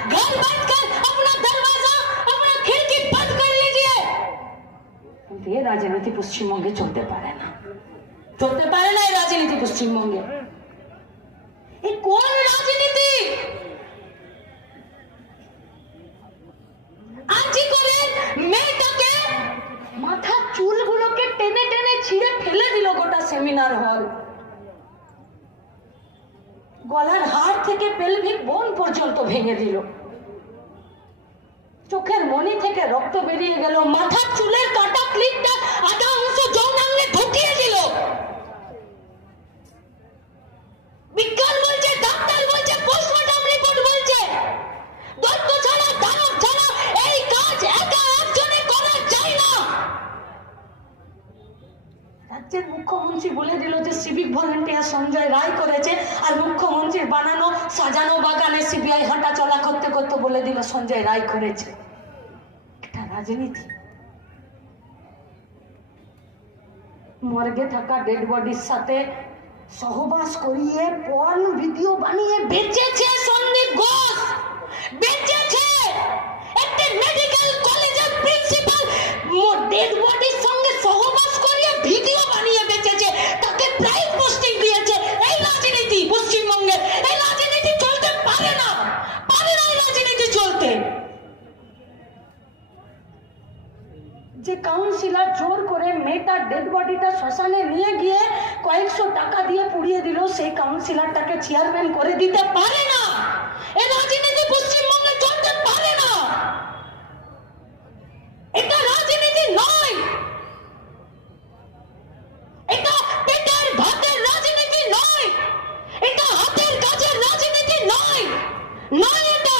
घर बंद कर अपना दरवाजा अपना खिड़की बंद कर लीजिए কিন্তু এ রাজনীতি পশ্চিমবঙ্গে চলতে পারে না চলতে পারে না এই রাজনীতি পশ্চিমবঙ্গে এই কোন রাজনীতি আজই করে মেয়েটাকে মাথার চুলগুলোকে টেনে টেনে ছিঁড়ে ফেলে দিল গোটা সেমিনার হল গলার হাড় থেকে পেলভিক বোন পর্যন্ত ভেঙে দিল। চোখের মনি থেকে রক্ত বেরিয়ে গেল, মাথার চুলের কাটা ক্লিপটা আধা অংশ যৌনাঙ্গে ঢুকিয়ে দিল। বিজ্ঞান বলছে, ডাক্তার বলছে পোস্টমর্টম রিপোর্ট বলছে। দত্ত ছাড়া, দানব ছাড়া এই কাজ একা একজনে করা যায় না। রাজ্যের মুখ্যমন্ত্রী বলে দিল যে সিভিক ভলেন্টিয়ার সঞ্জয় রায় করেছে, আর মুখ্যমন্ত্রীর বানানো সাজানো বাগানে সিবিআই হাঁটা চলা করতে করতে বলে দিল, সঞ্জয় রায় করেছে। এটা রাজনীতি। মর্গে থাকা ডেড বডির সাথে সহবাস করিয়ে পর্ন ভিডিও বানিয়ে বেঁচেছে সন্দীপ ঘোষ। বেঁচেছে! একটি মেডিকেল কলেজের প্রিন্সিপাল ডেড বডির যে কাউন্সিলার জোর করে মেয়েটার ডেড বডিটা শ্মশানে নিয়ে গিয়ে কয়েকশো টাকা দিয়ে পুড়িয়ে দিল, সেই কাউন্সিলরটাকে চেয়ারম্যান করে দিতে পারে না। এ রাজনীতি পশ্চিমবঙ্গে চলতে পারে না এটা রাজনীতি নয় এটা পেটের ভাতের রাজনীতি নয় এটা হাতের কাজের রাজনীতি নয় নয় এটা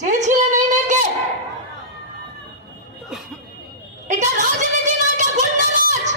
চেয়েছিলেন এই মেয়েকে? এটা রাজনীতি নয় এটা গুন্ডারাজ